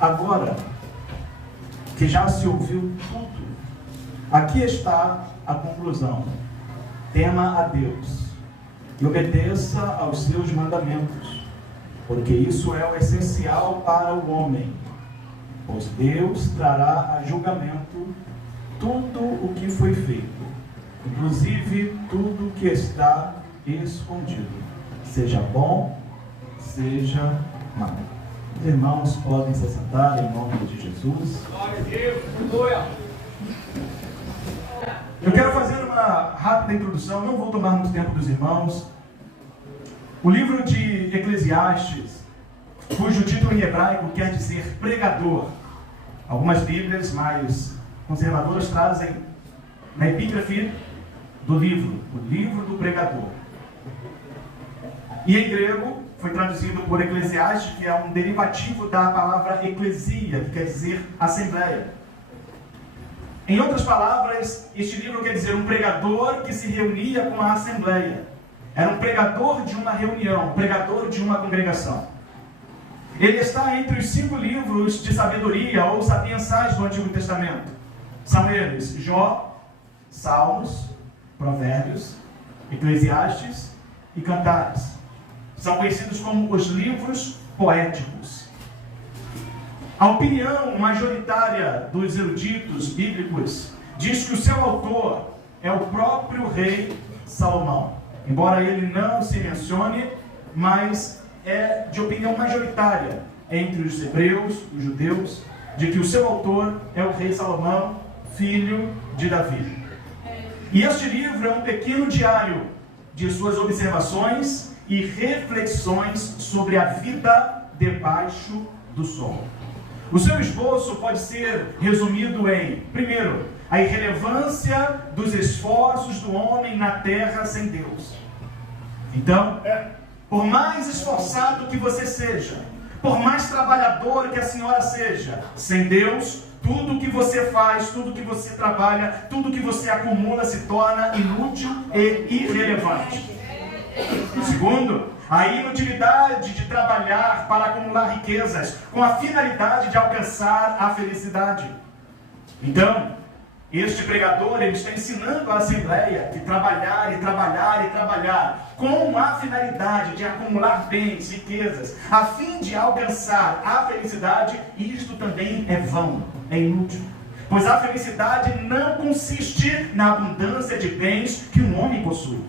Agora que já se ouviu tudo, aqui está a conclusão. Tema a Deus e obedeça aos seus mandamentos, porque isso é o essencial para o homem, pois Deus trará a julgamento tudo o que foi feito, inclusive tudo o que está escondido, seja bom, seja mal. Os irmãos podem se sentar em nome de Jesus. Glória a Deus, aleluia. Eu quero fazer uma rápida introdução, não vou tomar muito tempo dos irmãos. O livro de Eclesiastes, cujo título em hebraico quer dizer pregador. Algumas bíblias mais conservadoras trazem na epígrafe do livro, o livro do pregador. E em grego foi traduzido por Eclesiastes, que é um derivativo da palavra eclesia, que quer dizer assembleia. Em outras palavras, este livro quer dizer um pregador que se reunia com a assembleia. Era um pregador de uma reunião, um pregador de uma congregação. Ele está entre os 5 livros de sabedoria ou sapiensais do Antigo Testamento. São eles Jó, Salmos, Provérbios, Eclesiastes e Cantares. São conhecidos como os livros poéticos. A opinião majoritária dos eruditos bíblicos diz que o seu autor é o próprio rei Salomão. Embora ele não se mencione, mas é de opinião majoritária entre os hebreus, os judeus, de que o seu autor é o rei Salomão, filho de Davi. E este livro é um pequeno diário de suas observações e reflexões sobre a vida debaixo do sol. O seu esboço pode ser resumido em, primeiro, a irrelevância dos esforços do homem na terra sem Deus. Então, por mais esforçado que você seja, por mais trabalhador que a senhora seja, sem Deus, tudo que você faz, tudo que você trabalha, tudo que você acumula se torna inútil e irrelevante. Segundo, a inutilidade de trabalhar para acumular riquezas com a finalidade de alcançar a felicidade. Então, este pregador ele está ensinando a assembleia que trabalhar e trabalhar e trabalhar com a finalidade de acumular bens, riquezas, a fim de alcançar a felicidade. Isto também é vão, é inútil. Pois a felicidade não consiste na abundância de bens que um homem possui.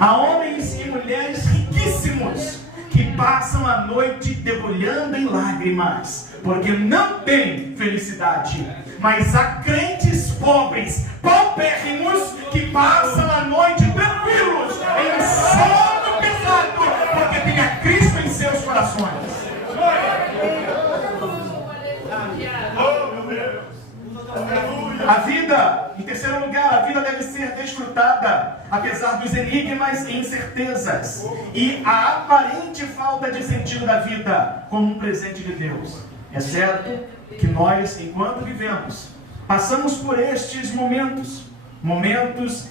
Há homens e mulheres riquíssimos que passam a noite debulhando em lágrimas, porque não têm felicidade. Mas há crentes pobres, paupérrimos, que passam a noite tranquilos, em sono pesado, porque tem a Cristo em seus corações. A vida, em terceiro lugar, a vida deve ser desfrutada, apesar dos enigmas e incertezas, e a aparente falta de sentido da vida, como um presente de Deus. É certo que nós, enquanto vivemos, passamos por estes momentos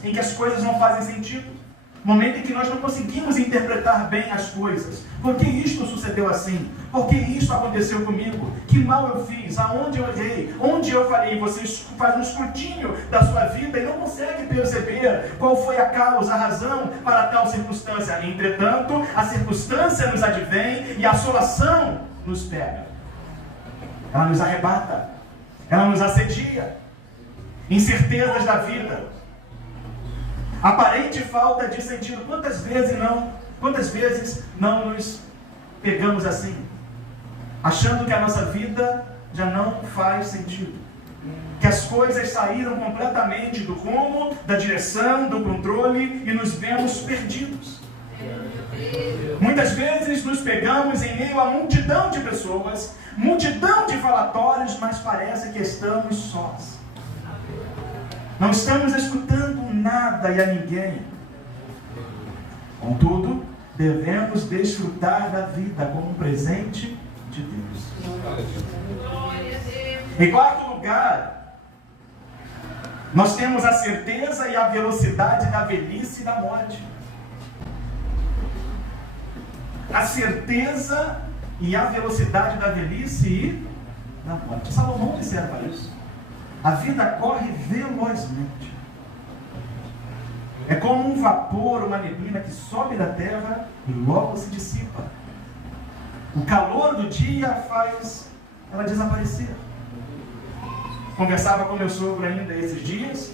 em que as coisas não fazem sentido, momento em que nós não conseguimos interpretar bem as coisas. Por que isto sucedeu assim? Por que isto aconteceu comigo? Que mal eu fiz? Aonde eu errei? Onde eu falhei? Você faz um escrutínio da sua vida e não consegue perceber qual foi a causa, a razão para tal circunstância. Entretanto, a circunstância nos advém e a assolação nos pega. Ela nos arrebata. Ela nos assedia. Incertezas da vida. Aparente falta de sentido. Quantas vezes não nos pegamos assim? Achando que a nossa vida já não faz sentido. Que as coisas saíram completamente do rumo, da direção, do controle e nos vemos perdidos. Muitas vezes nos pegamos em meio a multidão de pessoas, multidão de falatórios, mas parece que estamos sós. Não estamos escutando nada e a ninguém. Contudo, devemos desfrutar da vida como um presente de Deus. Em quarto lugar, nós temos a certeza e a velocidade da velhice e da morte. A certeza e a velocidade da velhice e da morte. Salomão observa isso. A vida corre velozmente. É como um vapor, uma neblina que sobe da terra e logo se dissipa. O calor do dia faz ela desaparecer. Conversava com meu sogro ainda esses dias,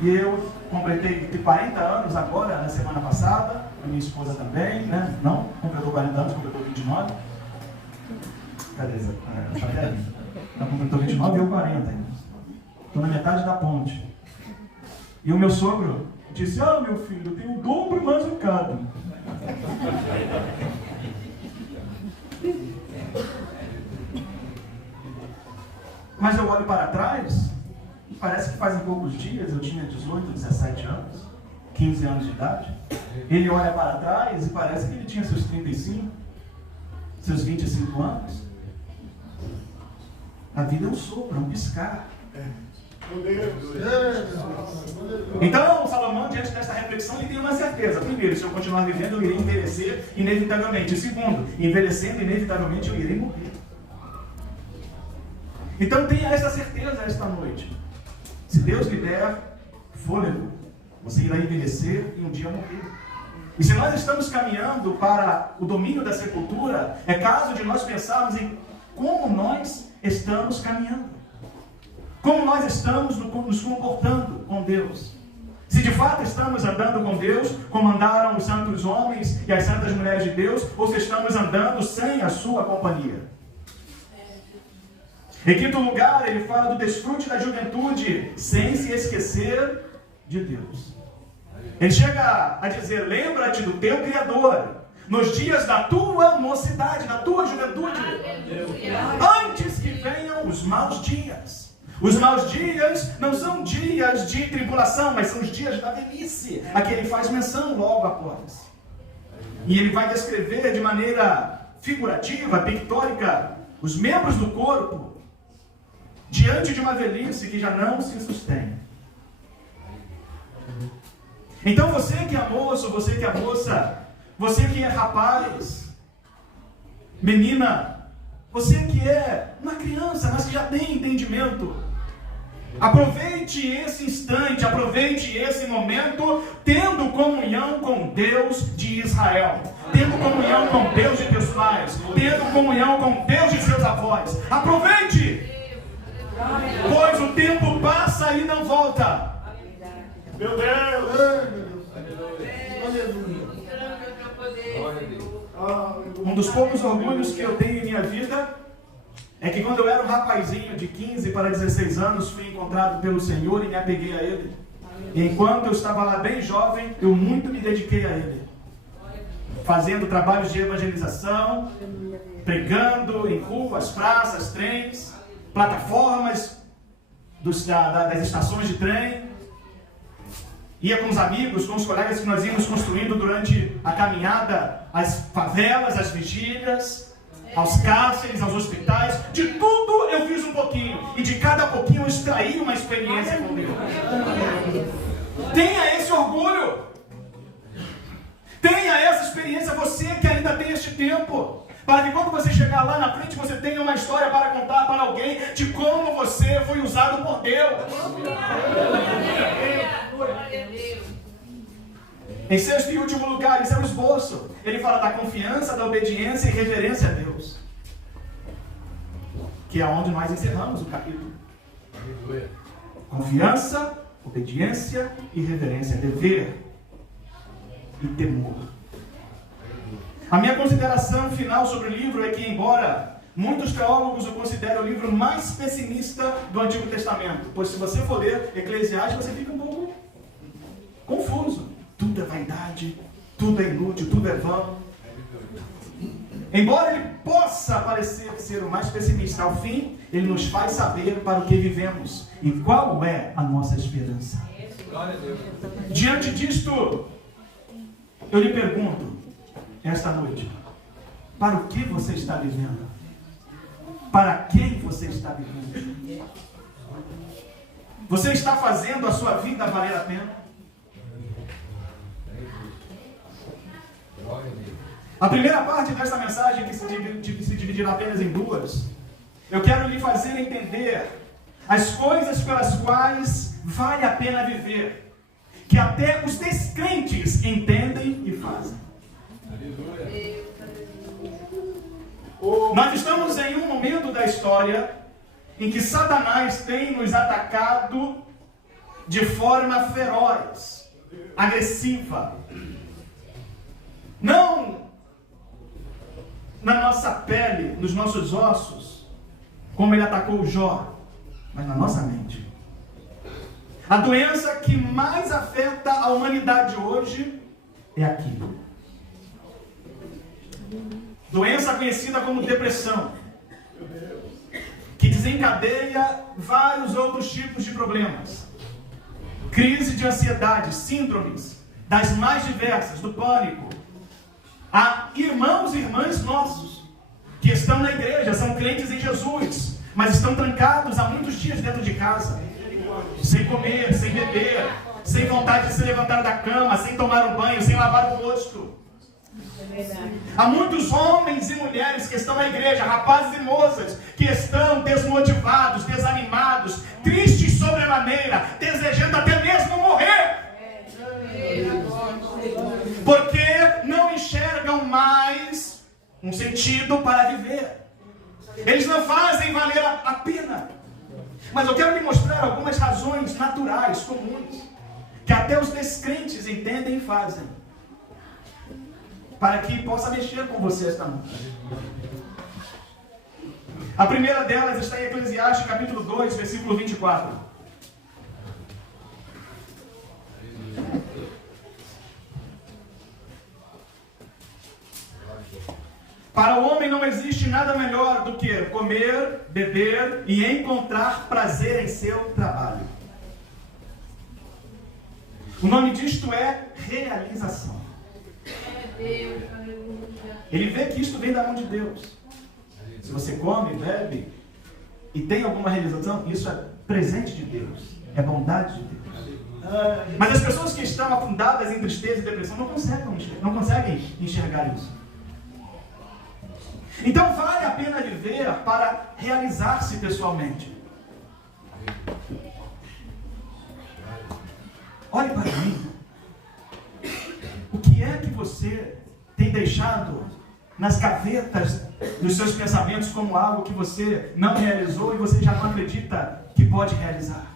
e eu completei 40 anos agora, na semana passada, a minha esposa também, né? Não completou 40 anos, completou 29. Cadê essa? Ela completou 29 e eu 40 ainda. Estou na metade da ponte. E o meu sogro disse: ah, meu filho, eu tenho o dobro mais um bocado. Mas eu olho para trás e parece que fazem poucos dias, eu tinha 18, 17 anos, 15 anos de idade. Ele olha para trás e parece que ele tinha seus 35, seus 25 anos. A vida é um sopro, é um piscar. Então, Salomão, diante desta reflexão, ele tem uma certeza. Primeiro, se eu continuar vivendo, eu irei envelhecer inevitavelmente. Segundo, envelhecendo inevitavelmente, eu irei morrer. Então tenha essa certeza esta noite. Se Deus lhe der fôlego, você irá envelhecer e um dia morrer. E se nós estamos caminhando para o domínio da sepultura, é caso de nós pensarmos em como nós estamos caminhando. Como nós estamos nos comportando com Deus. Se de fato estamos andando com Deus, como andaram os santos homens e as santas mulheres de Deus, ou se estamos andando sem a sua companhia. Em quinto lugar, ele fala do desfrute da juventude, sem se esquecer de Deus. Ele chega a dizer: lembra-te do teu Criador, nos dias da tua mocidade, da tua juventude, antes que venham os maus dias. Os maus dias não são dias de tribulação, mas são os dias da velhice, a que ele faz menção logo após. E ele vai descrever de maneira figurativa, pictórica, os membros do corpo, diante de uma velhice que já não se sustém. Então você que é moço, você que é moça, você que é rapaz, menina, você que é uma criança, mas que já tem entendimento, aproveite esse instante, aproveite esse momento, tendo comunhão com Deus de Israel, tendo comunhão com Deus de teus pais, tendo comunhão com Deus de seus avós. Aproveite! Pois o tempo passa e não volta. Meu Deus! Um dos poucos orgulhos que eu tenho em minha vida é que quando eu era um rapazinho de 15 para 16 anos, fui encontrado pelo Senhor e me apeguei a Ele. E enquanto eu estava lá bem jovem, eu muito me dediquei a Ele. Fazendo trabalhos de evangelização, pregando em ruas, praças, trens, plataformas das estações de trem. Ia com os amigos, com os colegas que nós íamos construindo durante a caminhada, as favelas, as vigílias, aos cárceres, aos hospitais. De tudo eu fiz um pouquinho, e de cada pouquinho eu extraí uma experiência com Deus. Tenha esse orgulho, tenha essa experiência, você que ainda tem este tempo, para que quando você chegar lá na frente, você tenha uma história para contar para alguém de como você foi usado por Deus. Em sexto e último lugar, esse é o esboço. Ele fala da confiança, da obediência e reverência a Deus, que é onde nós encerramos o capítulo. Confiança, obediência e reverência, dever e temor. A minha consideração final sobre o livro é que, embora muitos teólogos o considerem o livro mais pessimista do Antigo Testamento, pois se você for ler Eclesiastes, você fica um pouco confuso. Tudo é vaidade, tudo é inútil, tudo é vão. Embora ele possa parecer ser o mais pessimista, ao fim, ele nos faz saber para o que vivemos e qual é a nossa esperança. Diante disto, eu lhe pergunto, esta noite, para o que você está vivendo? Para quem você está vivendo? Você está fazendo a sua vida valer a pena? A primeira parte desta mensagem, que se dividirá apenas em duas, eu quero lhe fazer entender as coisas pelas quais vale a pena viver, que até os descrentes entendem e fazem. Nós estamos em um momento da história em que Satanás tem nos atacado de forma feroz, agressiva. Não na nossa pele, nos nossos ossos, como ele atacou Jó, mas na nossa mente. A doença que mais afeta a humanidade hoje é aqui. Doença conhecida como depressão, que desencadeia vários outros tipos de problemas. Crise de ansiedade, síndromes das mais diversas, do pânico. Há irmãos e irmãs nossos que estão na igreja, são crentes em Jesus, mas estão trancados há muitos dias dentro de casa, sem comer, sem beber, sem vontade de se levantar da cama, sem tomar um banho, sem lavar o rosto. Há muitos homens e mulheres que estão na igreja, rapazes e moças, que estão desmotivados, desanimados, tristes sobremaneira, desejando até mesmo morrer. Porque não enxergam mais um sentido para viver. Eles não fazem valer a pena. Mas eu quero lhe mostrar algumas razões naturais, comuns, que até os descrentes entendem e fazem, para que possa mexer com você esta noite. A primeira delas está em Eclesiastes capítulo 2, versículo 24. Para o homem não existe nada melhor do que comer, beber e encontrar prazer em seu trabalho. O nome disto é realização. Ele vê que isto vem da mão de Deus. Se você come, bebe e tem alguma realização, isso é presente de Deus, é bondade de Deus. Mas as pessoas que estão afundadas em tristeza e depressão não conseguem enxergar isso. Então vale a pena viver para realizar-se pessoalmente. Olhe para mim. O que é que você tem deixado nas gavetas dos seus pensamentos como algo que você não realizou e você já não acredita que pode realizar?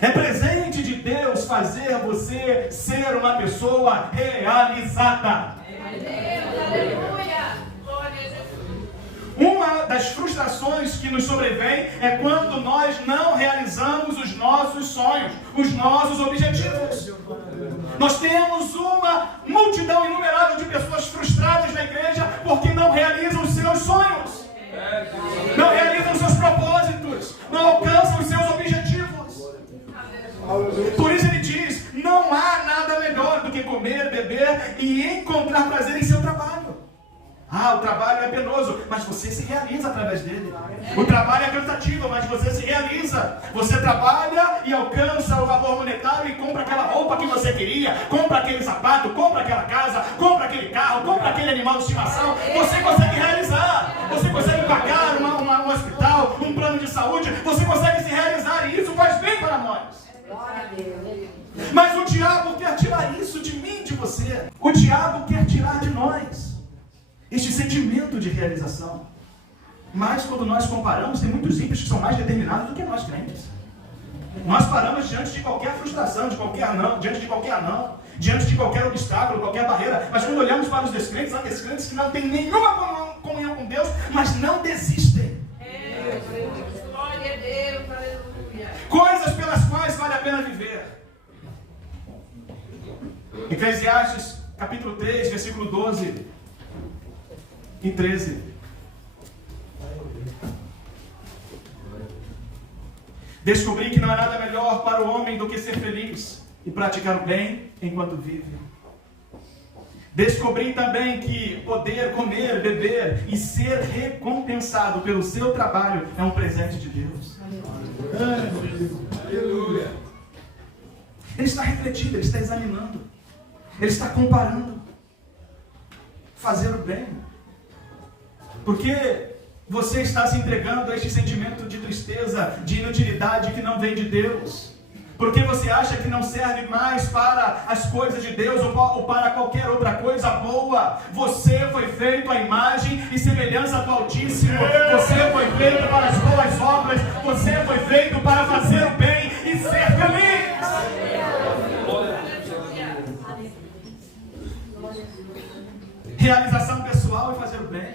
É presente de Deus fazer você ser uma pessoa realizada. Uma das frustrações que nos sobrevém é quando nós não realizamos os nossos sonhos, os nossos objetivos. Nós temos uma multidão inumerável de pessoas frustradas na igreja porque não realizam os seus sonhos, não realizam os seus propósitos, não alcançam os seus objetivos. Por isso ele diz: não há nada melhor do que comer, beber e encontrar prazer em seu trabalho. O trabalho é penoso, mas você se realiza através dele. O trabalho é cansativo, mas você se realiza. Você trabalha e alcança o valor monetário e compra aquela roupa que você queria, compra aquele sapato, compra aquela casa, compra aquele carro, compra aquele animal de estimação. Você consegue realizar. Você consegue pagar um hospital, um plano de saúde. Você consegue se realizar e isso faz bem para nós. Mas o diabo quer tirar isso de mim, de você. O diabo quer tirar de nós este sentimento de realização. Mas quando nós comparamos, tem muitos ímpios que são mais determinados do que nós crentes. Nós paramos diante de qualquer frustração, diante de qualquer obstáculo, qualquer barreira. Mas quando olhamos para os descrentes, há descrentes que não têm nenhuma comunhão com Deus, mas não desistem. Glória a Deus, aleluia. Coisas pelas quais vale a pena viver. Eclesiastes capítulo 3, versículo 12 e 13. Descobri que não há nada melhor para o homem do que ser feliz e praticar o bem enquanto vive. Descobri também que poder comer, beber e ser recompensado pelo seu trabalho é um presente de Deus. Aleluia. Ele está refletindo, ele está examinando, ele está comparando. fazer o bem. Porque você está se entregando a este sentimento de tristeza, de inutilidade que não vem de Deus. Porque você acha que não serve mais para as coisas de Deus ou para qualquer outra coisa boa. Você foi feito à imagem e semelhança do Altíssimo. Você foi feito para as boas obras. Você foi feito para fazer o bem e ser feliz. Realização pessoal e fazer o bem.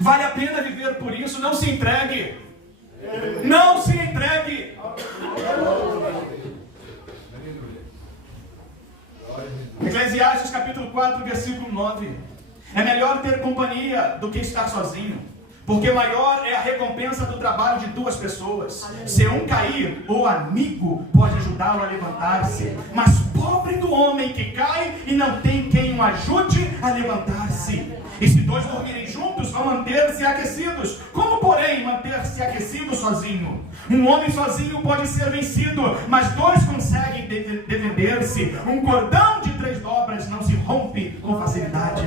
Vale a pena viver por isso. Não se entregue. Não se entregue. Eclesiastes capítulo 4, versículo 9. É melhor ter companhia do que estar sozinho, porque maior é a recompensa do trabalho de duas pessoas. Se um cair, o amigo pode ajudá-lo a levantar-se, mas pobre do homem que cai e não tem quem o ajude a levantar-se. E se dois dormirem juntos, vão manter-se aquecidos. Como, porém, manter-se aquecido sozinho? Um homem sozinho pode ser vencido, mas dois conseguem defender-se. Um cordão de 3 dobras não se rompe com facilidade.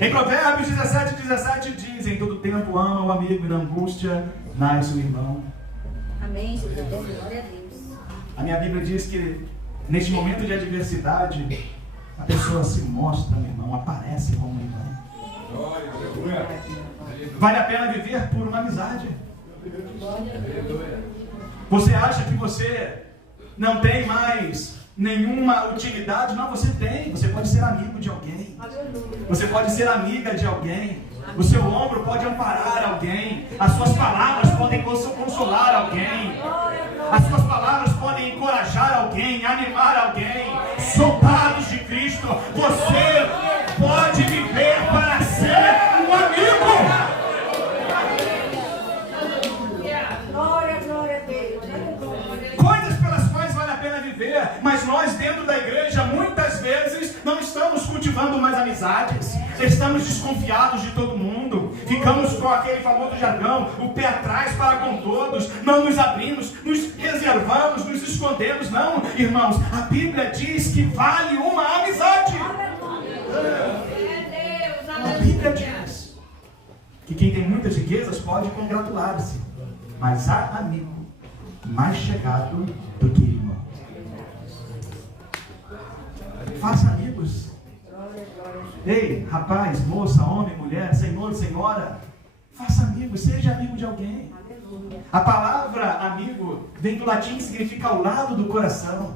Em Provérbios 17 diz: em todo tempo ama o amigo e na angústia nasce o irmão. Amém, Jesus. Glória a Deus. A minha Bíblia diz que neste momento de adversidade, a pessoa se mostra, meu irmão, aparece como irmão. Vale a pena viver por uma amizade. Você acha que você não tem mais nenhuma utilidade? Não, você tem. Você pode ser amigo de alguém. Você pode ser amiga de alguém. O seu ombro pode amparar alguém. As suas palavras podem consolar alguém. As suas palavras podem encorajar alguém, animar alguém. Soldados de Cristo, você pode viver para ser um amigo. Coisas pelas quais vale a pena viver, mas nós dentro da igreja muitas vezes não estamos cultivando mais amizades. Estamos desconfiados de todo mundo. Ficamos com aquele famoso jargão, o pé atrás para com todos. Não nos abrimos, nos reservamos, nos escondemos. Não, irmãos, a Bíblia diz que vale uma amizade. A Bíblia diz que quem tem muitas riquezas pode congratular-se, mas há amigo mais chegado do que irmão. Faça amigos. Ei, rapaz, moça, homem, mulher, senhor, senhora, faça amigo, seja amigo de alguém. A palavra amigo vem do latim que significa ao lado do coração.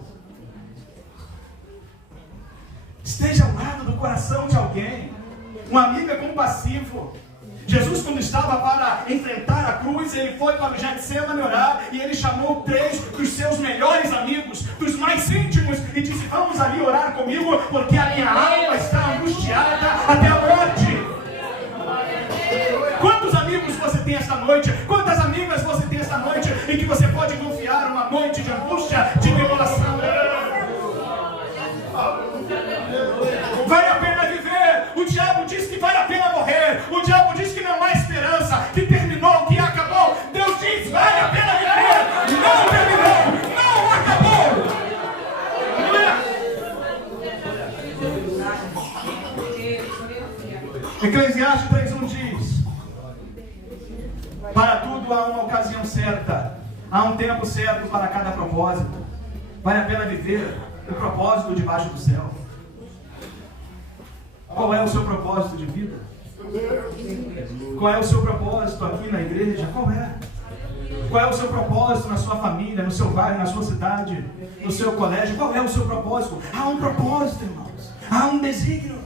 Esteja ao lado do coração de alguém. Um amigo é compassivo. Jesus, quando estava para enfrentar a cruz, ele foi para o Getsemane orar e ele chamou 3 dos seus melhores amigos, dos mais íntimos, e disse: vamos ali orar comigo, porque a minha alma está angustiada até a morte. Quantos amigos você tem esta noite? Quantas amigas você tem esta noite em que você pode confiar uma noite de angústia, de tribulação? Vale a pena viver. O diabo diz que vale a pena morrer. O diabo diz que não há esperança, que terminou, que acabou. Deus diz: vale a pena viver. Não terminou, não acabou. Eclesiastes 3:1 diz: para tudo há uma ocasião certa, há um tempo certo para cada propósito. Vale a pena viver o propósito debaixo do céu. Qual é o seu propósito de vida? Qual é o seu propósito aqui na igreja? Qual é? Qual é o seu propósito na sua família, no seu bairro, na sua cidade, no seu colégio? Qual é o seu propósito? Há um propósito, irmãos. Há um desígnio.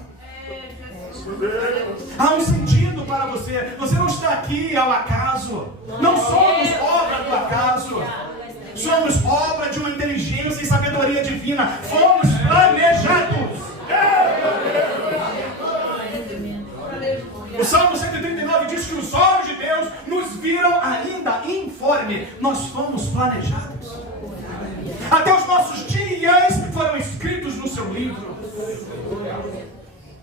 Há um sentido para você. Você não está aqui ao acaso. Não somos obra do acaso. Somos obra de uma inteligência e sabedoria divina. Fomos planejados. O Salmo 139 diz que os olhos de Deus nos viram ainda informe. Nós fomos planejados. Até os nossos dias foram escritos no seu livro.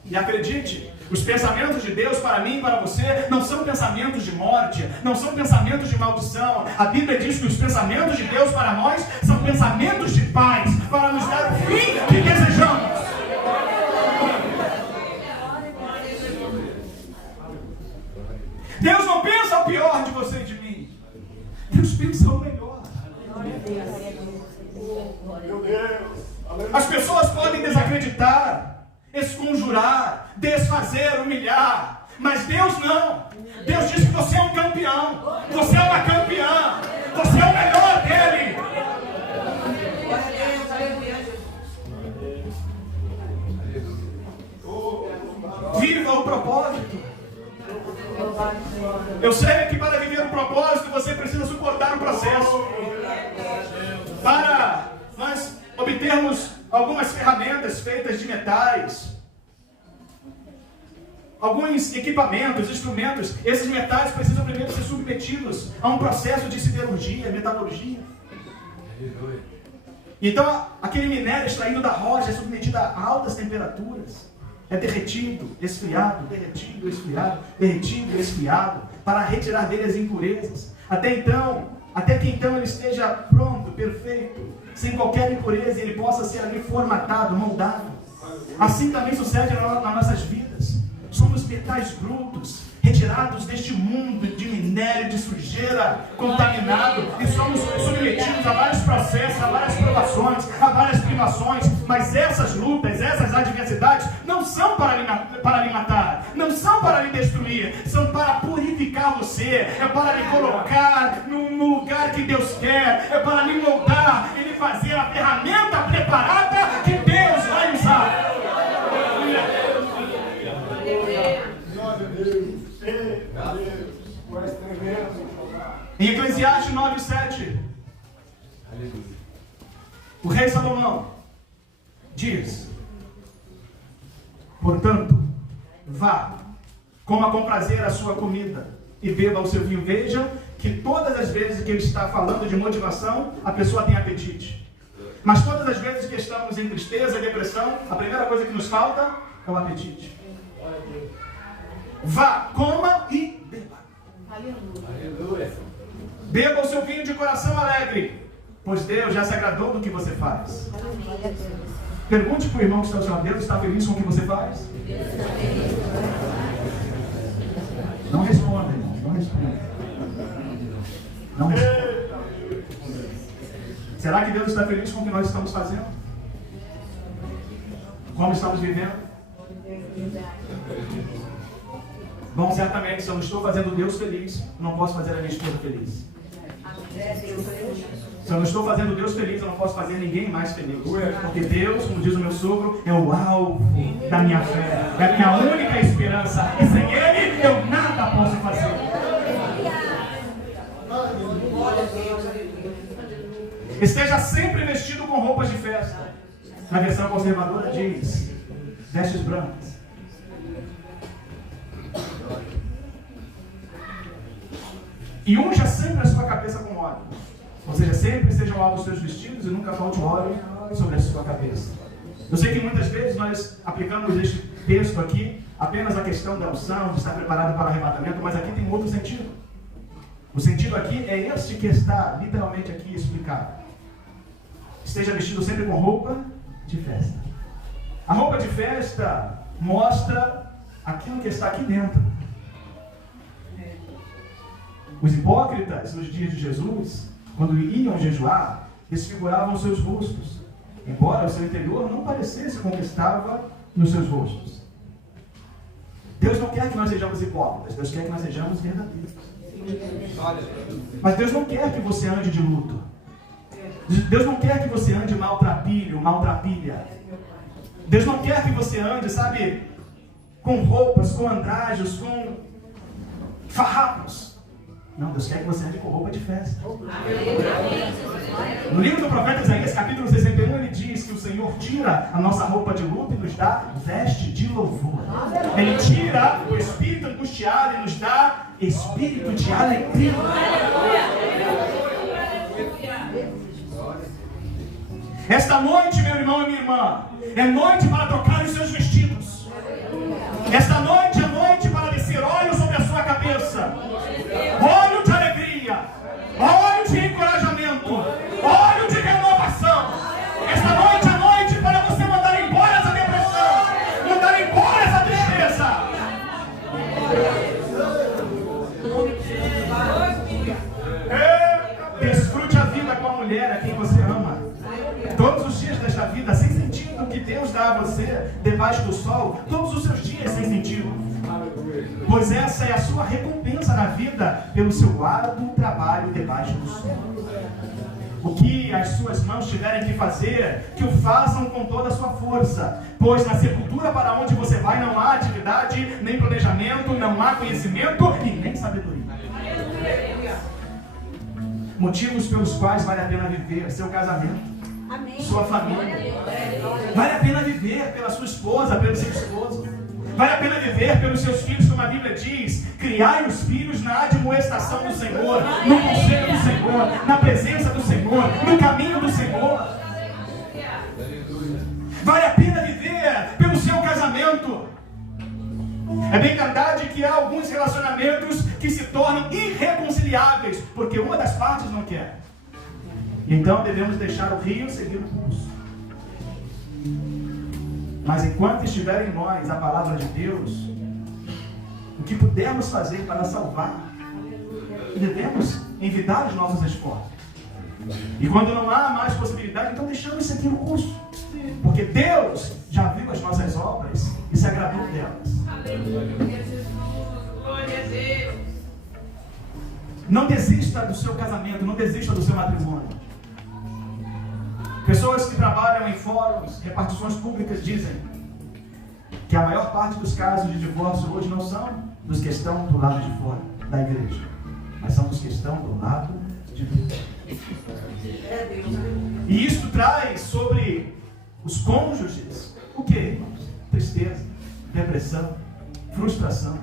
E acredite, os pensamentos de Deus para mim e para você não são pensamentos de morte, não são pensamentos de maldição. A Bíblia diz que os pensamentos de Deus para nós são pensamentos de paz, para nos dar o fim que desejamos. Meu Deus. As pessoas podem desacreditar, esconjurar, desfazer, humilhar, mas Deus não. Deus diz que você é um campeão, você é uma campeã, você é o melhor dele. Viva o propósito. Eu sei que para viver o propósito você precisa suportar o processo. Para nós obtermos algumas ferramentas feitas de metais, alguns equipamentos, instrumentos, esses metais precisam primeiro ser submetidos a um processo de siderurgia, metalurgia. Então aquele minério extraído da rocha é submetido a altas temperaturas. É derretido, esfriado, derretido, esfriado, derretido, esfriado, para retirar dele as impurezas. Até que então ele esteja pronto, perfeito, sem qualquer impureza, e ele possa ser ali formatado, moldado. Assim também sucede nas nossas vidas. Somos metais brutos, retirados deste mundo de minério, de sujeira, contaminado, e somos submetidos a vários processos, a várias provações, a várias privações. Mas essas lutas, essas adversidades não são para lhe matar, não são para lhe destruir, são para purificar você, é para lhe colocar no lugar que Deus quer, é para lhe moldar e lhe fazer a ferramenta preparada que Deus vai usar. Em Eclesiastes 9:7, o rei Salomão diz: portanto, vá, coma com prazer a sua comida e beba o seu vinho. Vejam que todas as vezes que ele está falando de motivação, a pessoa tem apetite. Mas todas as vezes que estamos em tristeza, depressão, a primeira coisa que nos falta é o apetite. Vá, coma e beba. Aleluia. Beba o seu vinho de coração alegre, pois Deus já se agradou do que você faz. Pergunte para o irmão que está ao seu lado: Deus está feliz com o que você faz? Não responda, irmão. Não responda. Não responda. Será que Deus está feliz com o que nós estamos fazendo? Como estamos vivendo? Bom, certamente, se eu não estou fazendo Deus feliz, não posso fazer a minha esposa feliz. Se eu não estou fazendo Deus feliz, eu não posso fazer ninguém mais feliz. Porque Deus, como diz o meu sogro, é o alvo da minha fé. É a minha única esperança. E sem Ele, eu nada posso fazer. Esteja sempre vestido com roupas de festa. Na versão conservadora diz: vestes brancas. E unja sempre a sua cabeça com óleo. Ou seja, sempre sejam alvos os seus vestidos e nunca falte óleo sobre a sua cabeça. Eu sei que muitas vezes nós aplicamos este texto aqui apenas a questão da unção, de estar preparado para o arrebatamento, mas aqui tem outro sentido. O sentido aqui é este que está literalmente aqui explicado. Esteja vestido sempre com roupa de festa. A roupa de festa mostra aquilo que está aqui dentro. Os hipócritas, nos dias de Jesus, quando iam jejuar, desfiguravam seus rostos, embora o seu interior não parecesse com o que estava nos seus rostos. Deus não quer que nós sejamos hipócritas, Deus quer que nós sejamos verdadeiros. Mas Deus não quer que você ande de luto. Deus não quer que você ande maltrapilha. Deus não quer que você ande, sabe, com roupas, com andrajos, com farrapos. Não, Deus quer que você ande com roupa de festa. No livro do profeta Isaías, capítulo 61, ele diz que o Senhor tira a nossa roupa de luto e nos dá veste de louvor. Ele tira o espírito angustiado e nos dá espírito de alegria. Esta noite, meu irmão e minha irmã, é noite para trocar os seus vestidos. Esta noite é noite para descer óleo sobre a sua cabeça. Óleo de alegria, óleo de encorajamento, óleo de renovação. Esta noite é noite para você mandar embora essa depressão, mandar embora essa tristeza. Desfrute a vida com a mulher a quem você ama. Todos os dias desta vida sem sentido que Deus dá a você debaixo do sol, todos os seus dias sem sentido. Pois essa é a sua recompensa na vida pelo seu árduo trabalho debaixo do sol. O que as suas mãos tiverem que fazer, que o façam com toda a sua força. Pois na sepultura para onde você vai não há atividade, nem planejamento, não há conhecimento e nem sabedoria. Motivos pelos quais vale a pena viver: seu casamento, Amém. Sua família. Vale a pena viver pela sua esposa, pelo seu esposo. Vale a pena viver pelos seus filhos, como a Bíblia diz: criai os filhos na admoestação do Senhor, no conselho do Senhor, na presença do Senhor, no caminho do Senhor. Vale a pena viver pelo seu casamento. É bem verdade que há alguns relacionamentos que se tornam irreconciliáveis, porque uma das partes não quer. Então devemos deixar o rio seguir o curso. Mas enquanto estiver em nós a palavra de Deus, o que pudermos fazer para salvar, devemos envidar os nossos esforços. E quando não há mais possibilidade, então deixamos seguir o curso. Porque Deus já viu as nossas obras e se agradou delas. Aleluia, Jesus. Glória a Deus. Não desista do seu casamento, não desista do seu matrimônio. Pessoas que trabalham em fóruns, repartições públicas dizem que a maior parte dos casos de divórcio hoje não são dos que estão do lado de fora da igreja, mas são dos que estão do lado de dentro. E isto traz sobre os cônjuges o que, irmãos? Tristeza, depressão, frustração.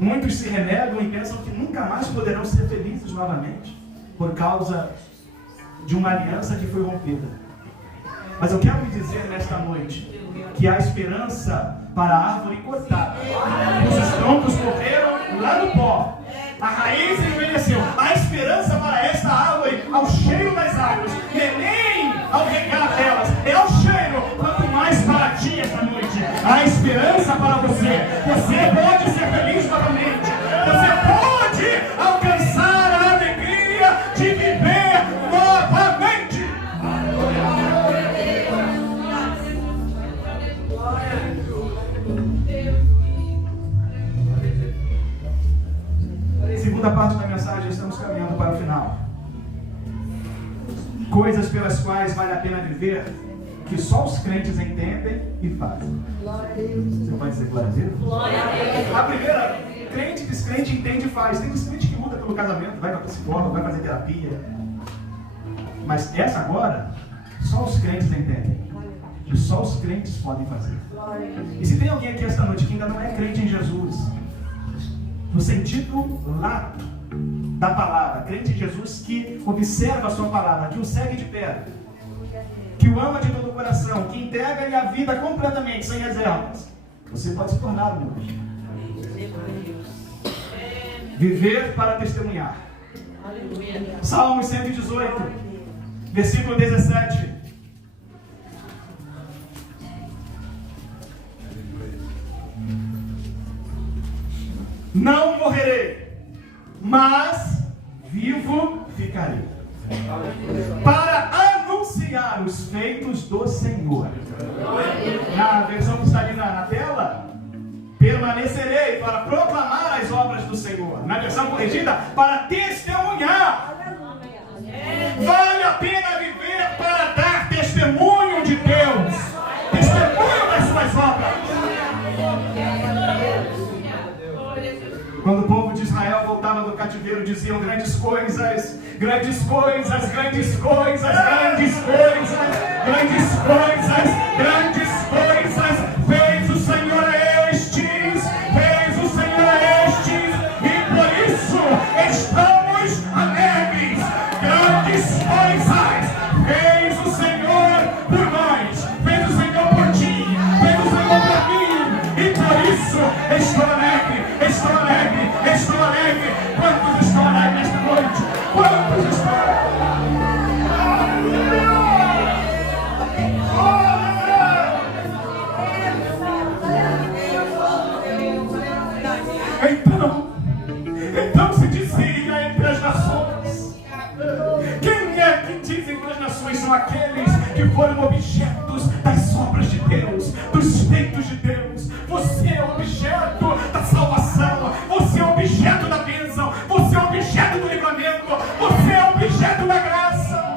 Muitos se renegam e pensam que nunca mais poderão ser felizes novamente por causa de uma aliança que foi rompida. Mas eu quero lhe dizer nesta noite que há esperança para a árvore cortada. Os troncos morreram lá no pó. A raiz envelheceu. Há esperança para esta árvore ao cheiro das árvores. E nem ao regar delas. É ao cheiro. Quanto mais para ti esta noite. Há esperança para você. Você pode ser feliz novamente. Você pode alcançar a alegria de viver novamente. Segunda parte da mensagem, estamos caminhando para o final. Coisas pelas quais vale a pena viver, que só os crentes entendem e fazem. Você pode dizer glória a Deus? Glória a Deus. A primeira, crente, descrente, entende e faz. Tem descrente que luta pelo casamento, vai para psicólogo, vai fazer terapia. Mas essa agora, só os crentes entendem. E só os crentes podem fazer. E se tem alguém aqui esta noite que ainda não é crente em Jesus, no sentido lato da palavra, crente em Jesus que observa a sua palavra, que o segue de perto, que o ama de todo o coração, que entrega-lhe a vida completamente, sem reservas, você pode se tornar um hoje. Viver para testemunhar. Salmos 118, versículo 17. Não morrerei, mas vivo ficarei, para anunciar os feitos do Senhor. Na versão que está ali na tela, permanecerei para proclamar as obras do Senhor. Na versão corrigida, para testemunhar. Vale a pena viver para dar testemunho de Deus, testemunho das suas obras. Quando o povo de Israel voltava do cativeiro, diziam grandes coisas, grandes coisas, grandes coisas, grandes coisas, grandes coisas, grandes coisas, fez o Senhor a estes, fez o Senhor a estes, e por isso estamos alegres. Grandes coisas fez o Senhor por nós, fez o Senhor por ti, fez o Senhor por mim, e por isso estou alegre, estou alegre. Estou alegre. Quantos estão alegres nesta noite? Quantos estão alegres? aqueles que foram objetos das sobras de Deus, dos feitos de Deus. Você é objeto da salvação, você é objeto da bênção, você é objeto do livramento, você é objeto da graça.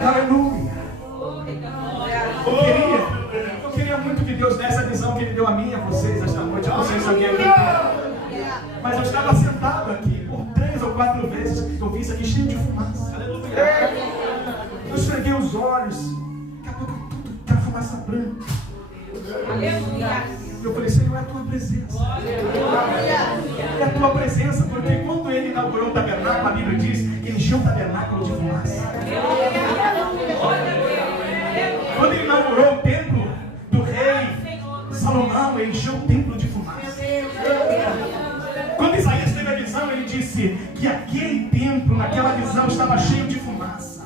Aleluia. Eu queria muito que Deus desse a visão que Ele deu a mim e a vocês esta noite. Eu não sei se alguém aqui, mas eu estava sentado aqui por 3 ou 4 vezes. Eu vi isso aqui cheio de fumaça. Eu esfreguei os olhos. Daqui a pouco tudo aquela fumaça branca. Eu falei, Senhor, é a tua presença. É a tua presença, porque quando Ele inaugurou o tabernáculo, a Bíblia diz que Ele encheu o tabernáculo de fumaça. Quando Ele inaugurou o templo do rei Salomão, Ele encheu o templo de fumaça. Quando Isaías teve a visão, ele disse que aquele templo, naquela visão, estava cheio de fumaça.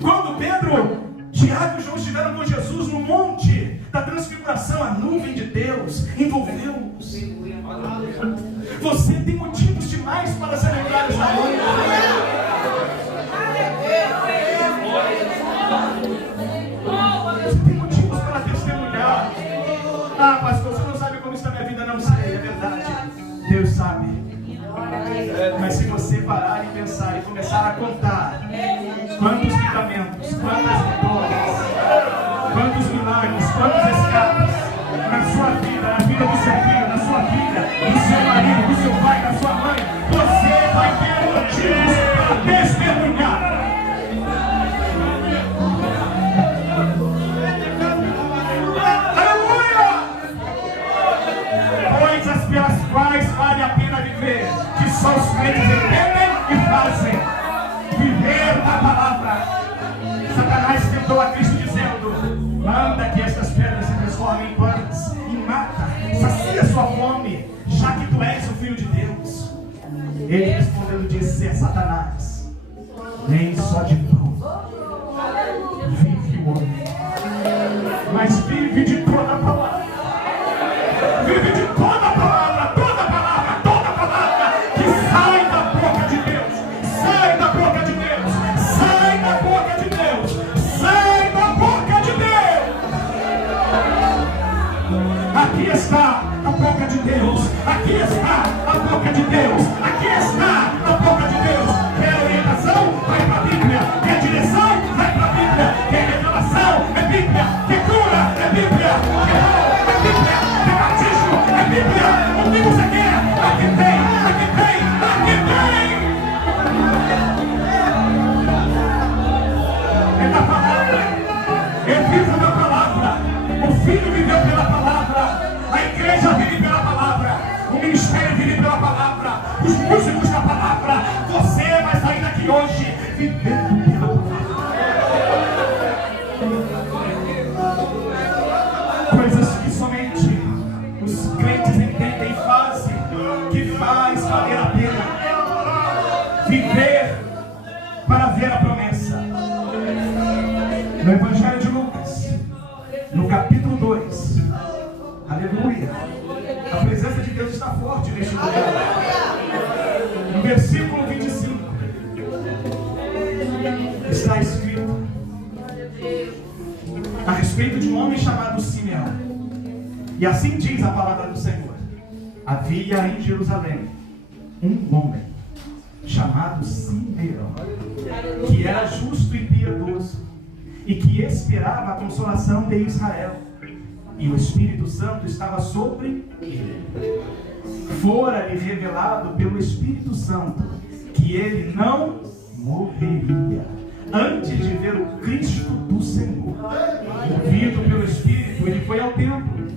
Quando Pedro, Tiago e João estiveram com Jesus no monte da transfiguração, a nuvem de Deus envolveu-os. Você tem motivos demais para celebrar esta noite. Você tem motivos para testemunhar. Ah, pastor, você não sabe como está minha vida. Não sei, é verdade. Deus sabe. Mas se você parar e pensar e começar a contar quantos livramentos, quantas vitórias, quantos milagres, quantos escapes na sua vida, na vida do seu filho, na sua vida, do seu marido, do seu pai, da sua mãe, você vai ter motivos para testemunhar. Aleluia! Coisas pelas quais vale a pena viver, que só os crentes entendem e fazem. Viver na palavra. Satanás tentou a Cristo dizendo: manda que estas pedras se transformem em pães e mata, sacia sua fome, já que tu és o Filho de Deus. Ele respondendo disse: Satanás, nem só de pão vive o homem, mas vive de toda a palavra. Vive de toda a palavra, toda a palavra, toda a palavra que sai da boca de Deus. Sai da boca de Deus. Sai da boca de Deus. Sai da boca de Deus. Aqui está a boca de Deus. Aqui está a boca de Deus. Aqui está a boca de Deus. Quer orientação? Vai para a Bíblia. Quer direção? Vai para a Bíblia. Quer revelação? É Bíblia. Quer cura? É Bíblia. Quer amor? É Bíblia. Quer batismo? É Bíblia. O que você quer? Aqui tem. Aqui tem. Aqui tem. É da palavra. Eu vivo da palavra. O Filho viveu pela palavra. A igreja vive pela palavra. O ministério vive pela palavra. Os músicos da palavra. Você vai sair daqui hoje vivendo pela palavra. Coisas que somente os crentes entendem e fazem, que faz valer a pena viver para ver a promessa. No Evangelho de Lucas, no capítulo 2, aleluia, a presença de Deus está forte neste lugar. No versículo 25 está escrito a respeito de um homem chamado Simeão. E assim diz a palavra do Senhor: havia em Jerusalém um homem chamado Simeão, que era justo e piedoso, e que esperava a consolação de Israel, e o Espírito Santo estava sobre ele. Fora-lhe revelado pelo Espírito Santo que ele não morreria antes de ver o Cristo do Senhor. Movido pelo Espírito, ele foi ao templo.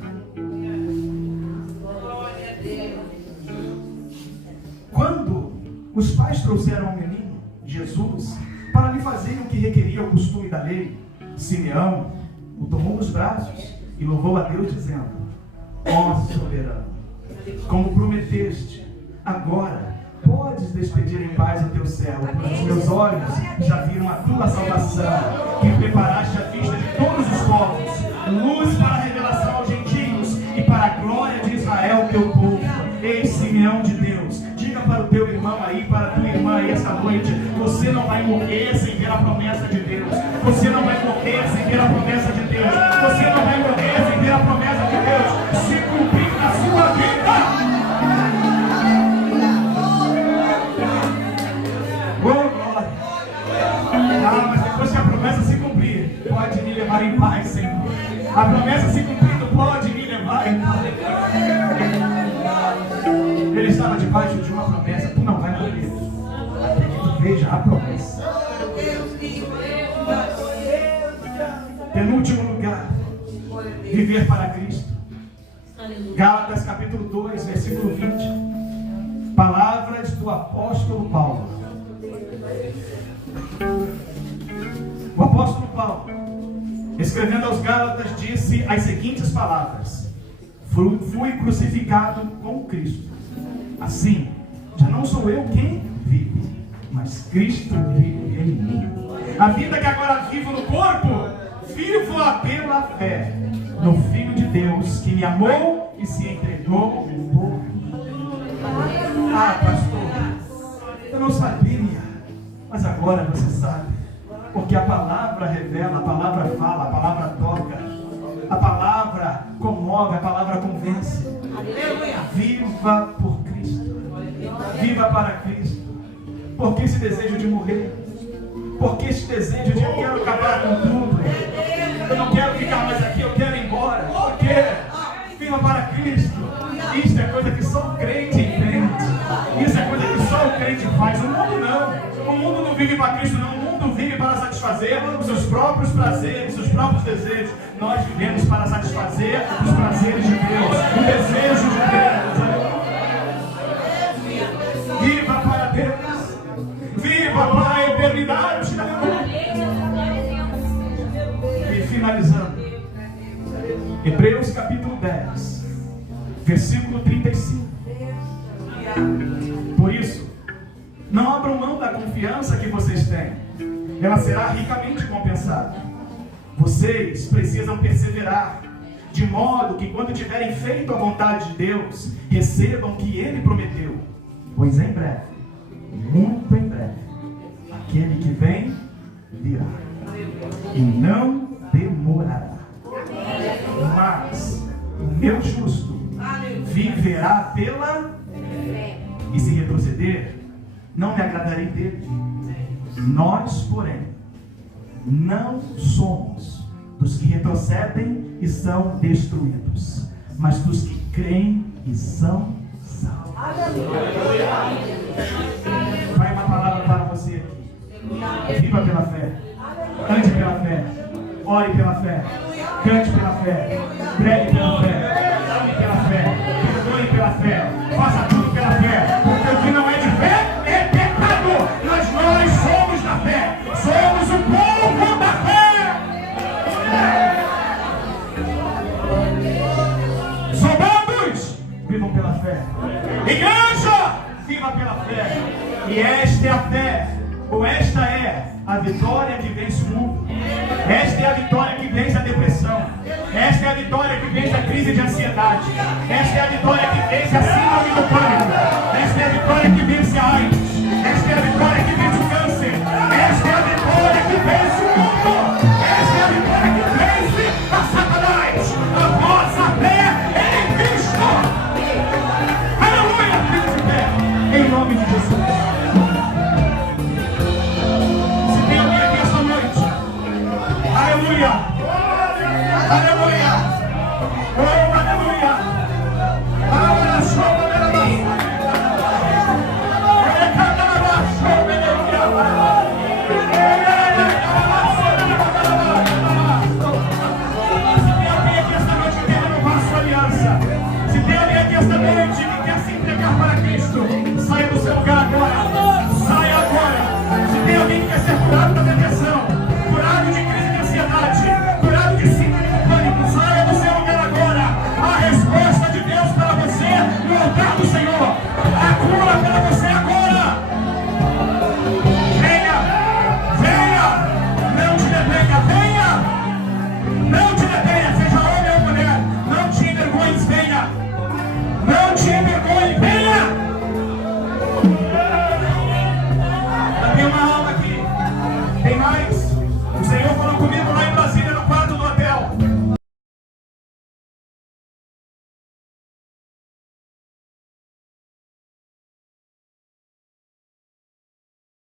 Quando os pais trouxeram ao menino, Jesus, para lhe fazer o que requeria o costume da lei, Simeão o tomou nos braços e louvou a Deus, dizendo: ó soberano, como prometeste, agora podes despedir em paz o teu servo, pois os meus olhos já viram a tua salvação, que preparaste à vista de todos os povos, luz para a revelação aos gentios e para a glória de Israel, teu povo. Ei, Simeão de Deus, diga para o teu irmão aí aí para a tua irmã aí essa noite. Você não vai morrer sem ver a promessa de Deus. Você não vai morrer sem ver a promessa de Deus. Você não vai morrer sem ver a promessa de Deus se cumprir na sua vida. Oh, glória. Ah, mas depois que a promessa se cumprir, pode me levar em paz, Senhor. A promessa se cumprindo pode me levar em paz. Ele estava debaixo de uma promessa. Tu não vai morrer até que tu veja a promessa. Penúltimo lugar, viver para Cristo. Gálatas capítulo 2, versículo 20. Palavras do apóstolo Paulo. O apóstolo Paulo, escrevendo aos Gálatas, disse as seguintes palavras: fui crucificado com Cristo. Assim, já não sou eu quem vive, mas Cristo vive em mim. A vida que agora vivo no corpo, vivo-a pela fé no Filho de Deus, que me amou e se entregou por mim. Ah, pastor, eu não sabia, mas agora você sabe, porque a palavra revela, a palavra fala, a palavra toca, a palavra comove, a palavra convence. Viva por Cristo, viva para Cristo. Por que esse desejo de morrer? Por que esse desejo de eu quero acabar com tudo? Eu não quero ficar mais aqui, eu quero ir embora. Por quê? Viva para Cristo. Isso é coisa que só o crente entende. Isso é coisa que só o crente faz. O mundo não. O mundo não vive para Cristo, não. O mundo vive para satisfazer os seus próprios prazeres, os seus próprios desejos. Nós vivemos para satisfazer os prazeres de Deus, o desejo de Deus. Viva para Deus. Viva para a eternidade. E finalizando, Hebreus capítulo 10, versículo 35. Por isso, não abram mão da confiança que vocês têm. Ela será ricamente compensada. Vocês precisam perseverar, de modo que quando tiverem feito a vontade de Deus, recebam o que Ele prometeu. Pois em breve, muito em breve, aquele que vem virá e não demorará. Mas o meu justo viverá pela fé, e se retroceder, não me agradarei dele. Nós, porém, não somos dos que retrocedem e são destruídos, mas dos que creem e são salvos. Vai uma palavra para você aqui. Viva pela fé, ande pela fé, ore pela fé, cante pela fé, pregue pela fé, ame pela fé, perdoe pela fé, faça tudo pela fé, porque o que não é de fé é pecado. Mas nós somos da fé, somos o povo da fé. Soldados, vivam pela fé. Igreja, viva pela fé. E esta é a fé, ou esta é a vitória que vence o mundo. Esta é a vitória que vence a depressão. Esta é a vitória que vence a crise de ansiedade. Esta é a vitória que vence a síndrome do pânico.